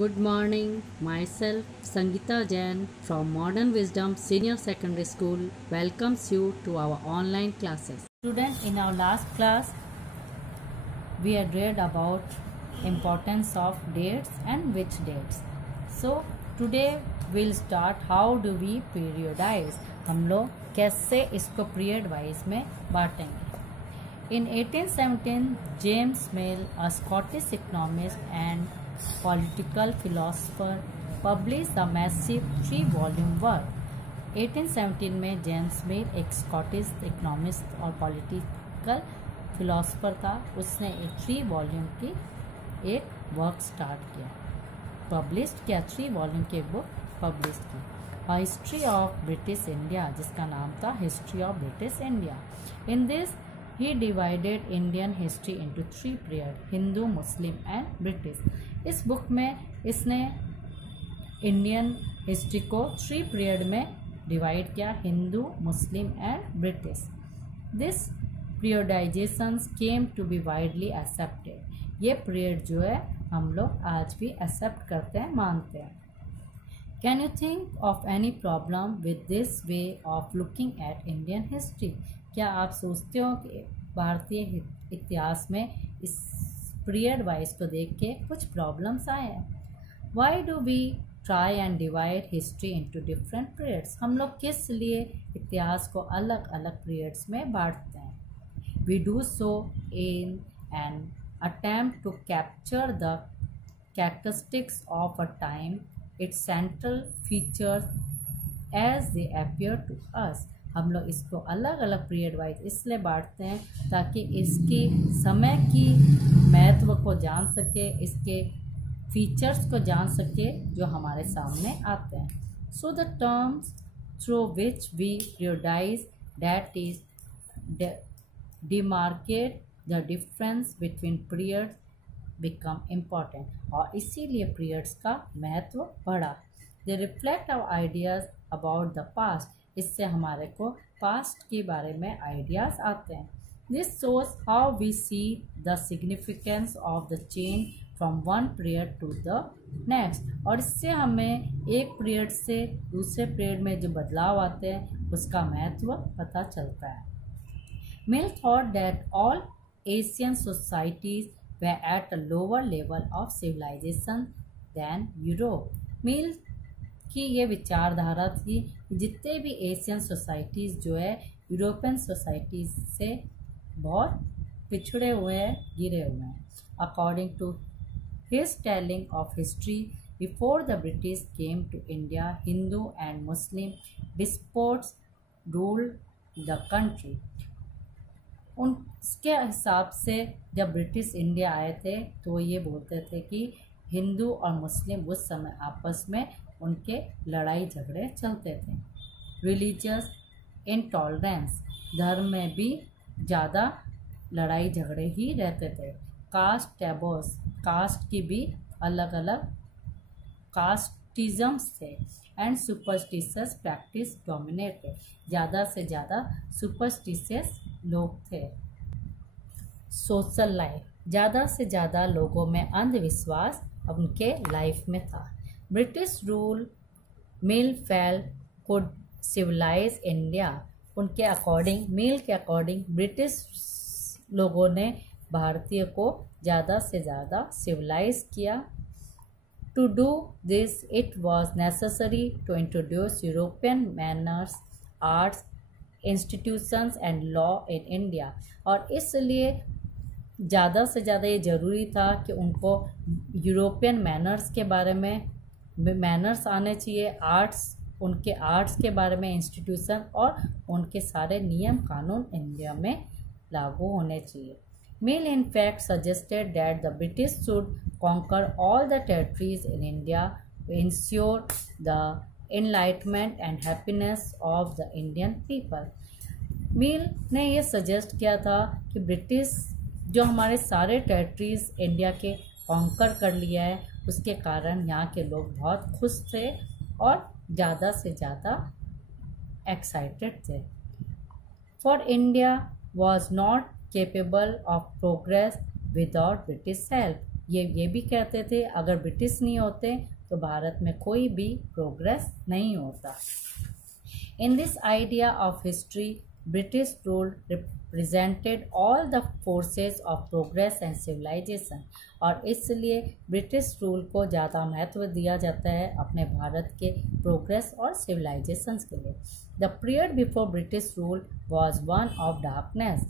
Good morning, myself Sangeeta Jain from Modern Wisdom Senior Secondary School welcomes you to our online classes. Students, in our last class, we had read about importance of dates and which dates. So today we'll start how do we periodize. हम लोग कैसे इसको period wise में बांटेंगे. In 1817, James Mill, a Scottish economist and political philosopher, published a massive 3-volume work. 1817 में James मिल एक Scottish economist और political philosopher था. उसने एक 3 वॉल्यूम की एक वर्क स्टार्ट किया, पब्लिश किया. 3 वॉल्यूम की एक बुक पब्लिश की. हिस्ट्री ऑफ ब्रिटिश इंडिया, जिसका नाम था history of British India. In this he divided Indian history into 3 periods: Hindu, Muslim and British. इस बुक में इसने इंडियन हिस्ट्री को 3 पीरियड में डिवाइड किया: Hindu, Muslim and British. This periodisations came to be widely accepted. ये पीरियड जो है हम लोग आज भी एक्सेप्ट करते हैं, मानते हैं. Can you think of any problem with this way of looking at Indian history? क्या आप सोचते हो कि भारतीय इतिहास में इस पीरियड वाइज को देख के कुछ प्रॉब्लम्स आए हैं? Why do we try and divide history into different periods? हम लोग किस लिए इतिहास को अलग अलग पीरियड्स में बांटते हैं? We do so in an attempt to capture the characteristics of a time, it's central features as they appear to us. हम लोग इसको अलग अलग पीरियड वाइज इसलिए बांटते हैं ताकि इसकी समय की महत्व को जान सके, इसके फीचर्स को जान सके जो हमारे सामने आते हैं. So the terms through which we periodise, that is demarcate the difference between periods become important. और इसीलिए पीरियड्स का महत्व बढ़ा. They reflect our ideas about the past. इससे हमारे को पास्ट के बारे में आइडियाज़ आते हैं. This shows how we see the significance of the change from one period to the next. और इससे हमें एक पीरियड से दूसरे पीरियड में जो बदलाव आते हैं उसका महत्व पता चलता है. Mill thought that all Asian societies were at a lower level of civilisation than Europe. Mill की ये विचारधारा थी कि जितने भी एशियन सोसाइटीज़ जो है यूरोपियन सोसाइटीज़ से बहुत पिछड़े हुए हैं, गिरे हुए हैं. According to his telling of history, before the British came to India, Hindu and Muslim despots ruled the country. उनके हिसाब से जब ब्रिटिश इंडिया आए थे तो ये बोलते थे कि हिंदू और मुस्लिम उस समय आपस में उनके लड़ाई झगड़े चलते थे. रिलीजियस इंटॉलरेंस, धर्म में भी ज़्यादा लड़ाई झगड़े ही रहते थे. कास्ट टैबोस, कास्ट की भी अलग अलग कास्टिज़म्स थे. And superstitious practice dominated. ज़्यादा से ज़्यादा सुपरस्टिशियस लोग थे. सोशल लाइफ, ज़्यादा से ज़्यादा लोगों में अंधविश्वास उनके लाइफ में था. British rule Mill felt could civilise India. उनके अकॉर्डिंग, मिल के अकॉर्डिंग, ब्रिटिश लोगों ने भारतीय को ज़्यादा से ज़्यादा सिविलाइज किया. To do this it was necessary to introduce European manners, arts, institutions and law in India. और इसलिए ज़्यादा से ज़्यादा ये ज़रूरी था कि उनको यूरोपियन मैनर्स के बारे में मैनर्स आने चाहिए, आर्ट्स, उनके आर्ट्स के बारे में इंस्टीट्यूशन, और उनके सारे नियम कानून इंडिया में लागू होने चाहिए. Mill in fact suggested that the British should conquer all the territories in India to ensure the enlightenment and happiness of the Indian people. Mill ने ये सजेस्ट किया था कि ब्रिटिश जो हमारे सारे टेरिटरीज इंडिया के कॉन्कर कर लिया है, उसके कारण यहाँ के लोग बहुत खुश थे और ज़्यादा से ज़्यादा एक्साइटेड थे. For India was not capable of progress without British help. ये भी कहते थे अगर ब्रिटिश नहीं होते तो भारत में कोई भी प्रोग्रेस नहीं होता। In this idea of history British rule represented all the forces of progress and civilisation, और इसलिए ब्रिटिश रूल को ज़्यादा महत्व दिया जाता है अपने भारत के प्रोग्रेस और सिविलाइजेशन के लिए। The period before British rule was one of darkness.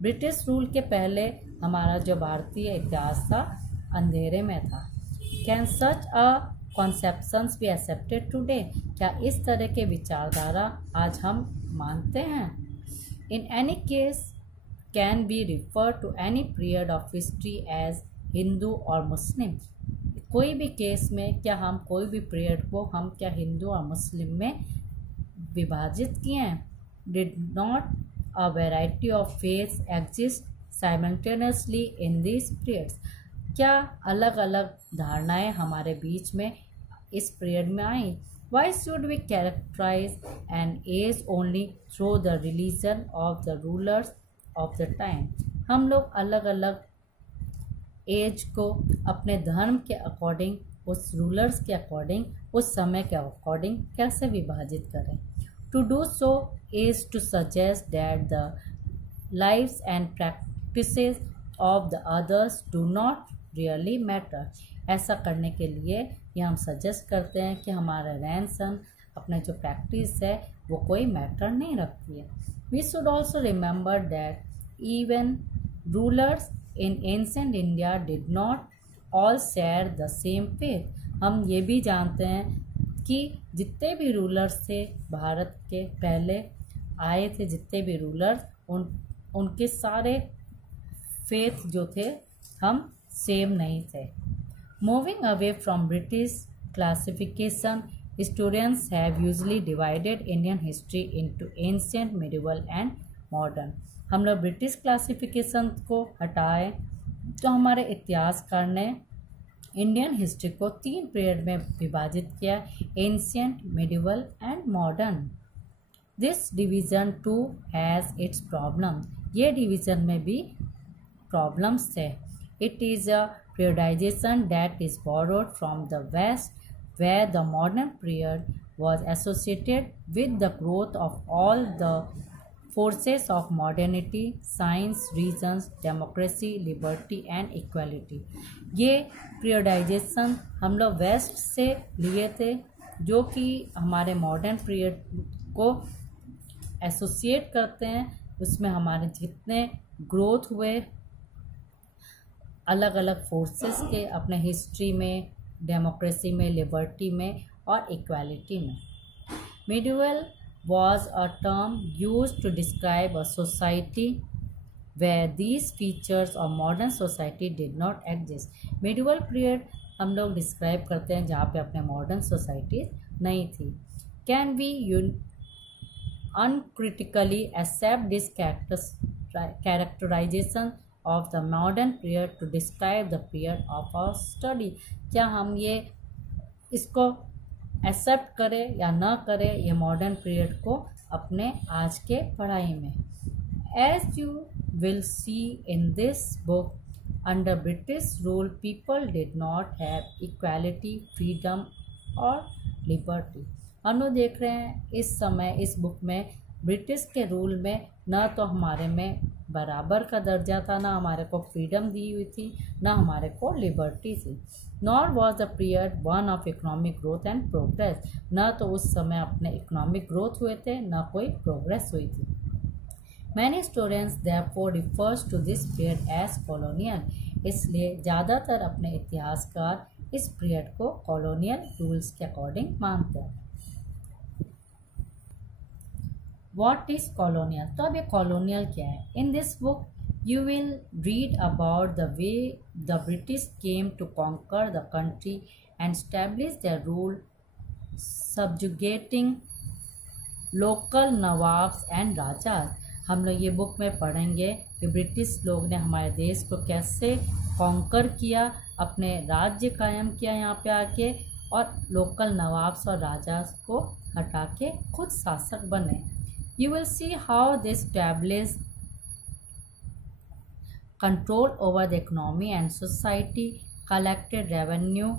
British rule के पहले हमारा जो भारतीय इतिहास था अंधेरे में था। Can such a conceptions be accepted today? क्या इस तरह के विचारधारा आज हम मानते हैं? In any case can be refer to any period of history as Hindu और मुस्लिम? कोई भी केस में क्या हम कोई भी पीरियड को हम क्या हिंदू और मुस्लिम में विभाजित किए हैं? Did not a variety of faiths exist simultaneously in this periods? क्या अलग अलग धारणाएं हमारे बीच में इस पीरियड में आई? Why should we characterise an age only through the religion of the rulers of the time? हम लोग अलग अलग एज को अपने धर्म के अकॉर्डिंग, उस रूलर्स के अकॉर्डिंग, उस समय के अकॉर्डिंग कैसे विभाजित करें? To do so is to suggest that the lives and practices of the others do not really matter. ऐसा करने के लिए ये हम सजेस्ट करते हैं कि हमारा रहन सहन, अपने जो प्रैक्टिस है वो कोई मैटर नहीं रखती है। We should also remember that even rulers in ancient India did not all share the same faith. हम ये भी जानते हैं कि जितने भी रूलर्स थे भारत के पहले आए थे, जितने भी रूलर्स उनके सारे फेथ जो थे हम सेम नहीं थे। Moving away from British classification, students have usually divided Indian history into ancient, medieval and modern. हम लोग ब्रिटिश क्लासिफिकेशन को हटाए तो हमारे इतिहासकार ने इंडियन हिस्ट्री को 3 पीरियड में विभाजित किया, ancient, medieval and modern. This division too has its problem. ये डिवीज़न में भी प्रॉब्लम्स थे। It is a periodization that is borrowed from the West, where the modern period was associated with the growth of all the forces of modernity, science, reason, democracy, liberty and equality. ये periodization हम लोग waste से लिए थे, जो कि हमारे modern period को एसोसिएट करते हैं। उसमें हमारे जितने ग्रोथ हुए अलग अलग फोर्सेस के अपने हिस्ट्री में, डेमोक्रेसी में, लिबर्टी में और इक्वालिटी में। Medieval was a term used to describe a society where these features of modern society did not exist. Medieval period हम लोग डिस्क्राइब करते हैं जहाँ पे अपने मॉडर्न सोसाइटी नहीं थी। Can we uncritically accept this characterization of the modern period to describe the period of our study? क्या हम ये इसको एक्सेप्ट करें या ना करें ये मॉडर्न पीरियड को अपने आज के पढ़ाई में? As you will see in this book, under British rule people did not have equality, freedom और लिबर्टी। हम लोग देख रहे हैं इस समय इस बुक में ब्रिटिश के रूल में न तो हमारे में बराबर का दर्जा था, ना हमारे को फ्रीडम दी हुई थी, ना हमारे को लिबर्टी थी। Nor was the period one of economic growth and progress. न तो उस समय अपने इकोनॉमिक ग्रोथ हुए थे, न कोई प्रोग्रेस हुई थी। Many students therefore refers to this period as colonial. इसलिए ज़्यादातर अपने इतिहासकार इस पीरियड को कॉलोनियल रूल्स के अकॉर्डिंग मानते हैं। What is colonial? तो अब ये कॉलोनियल क्या है? इन this book you will read about the way the British came to conquer the country and establish their rule, subjugating local nawabs and राजाज। हम लोग ये बुक में पढ़ेंगे कि ब्रिटिश लोग ने हमारे देश को कैसे कॉन्कर किया, अपने राज्य कायम किया यहाँ पे आके, और लोकल नवाब्स और राजाज को हटा के खुद शासक बने। You will see how they established control over the economy and society, collected revenue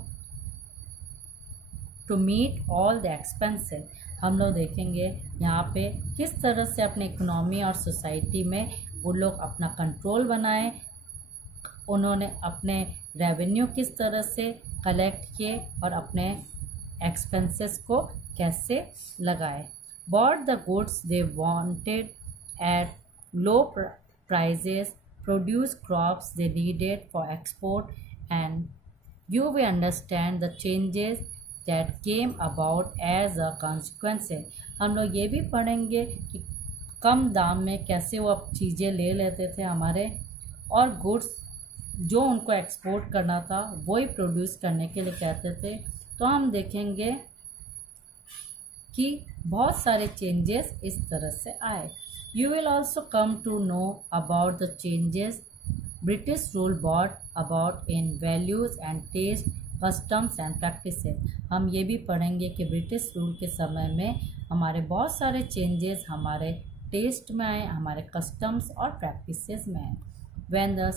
to meet all the expenses. हम लोग देखेंगे यहाँ पे किस तरह से अपने इकोनॉमी और सोसाइटी में वो लोग अपना कंट्रोल बनाए, उन्होंने अपने रेवेन्यू किस तरह से कलेक्ट किए और अपने एक्सपेंसेस को कैसे लगाए. Bought the goods they wanted at low prices, produced crops they needed for export, and you will understand the changes that came about as a consequence. हम लोग ये भी पढ़ेंगे कि कम दाम में कैसे वो अब चीज़ें ले लेते थे हमारे, और गुड्स जो उनको एक्सपोर्ट करना था वही प्रोड्यूस करने के लिए कहते थे. तो हम देखेंगे कि बहुत सारे चेंजेस इस तरह से आए. You will also come to know about the changes British rule brought about in values and taste, customs and practices. हम ये भी पढ़ेंगे कि ब्रिटिश रूल के समय में हमारे बहुत सारे चेंजेस हमारे टेस्ट में आए, हमारे कस्टम्स और प्रैक्टिसेस में आए. When the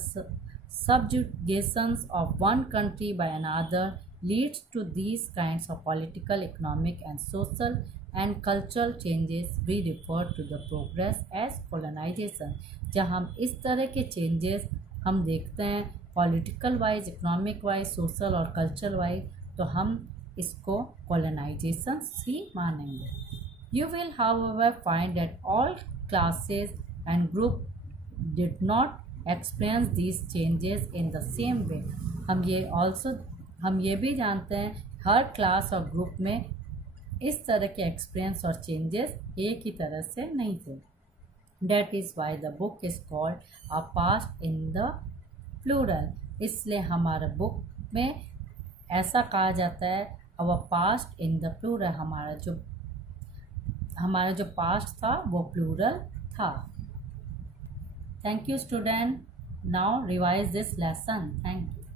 subjugations of one country by another leads to these kinds of political, economic and social and cultural changes, we refer to the progress as colonization. जहाँ हम इस तरह के चेंजेस हम देखते हैं political wise, economic wise, social और cultural wise, तो हम इसको कॉलोनाइजेशन ही मानेंगे. You will however find that all classes and group did not experience these changes in the same way. हम ये भी जानते हैं हर क्लास और ग्रुप में इस तरह के एक्सपीरियंस और चेंजेस एक ही तरह से नहीं थे. That is why the book is called A Past in the Plural. इसलिए हमारा बुक में ऐसा कहा जाता है Our Past in the Plural. हमारा जो पास्ट था वो प्लूरल था. Thank you student. Now revise this lesson. Thank you.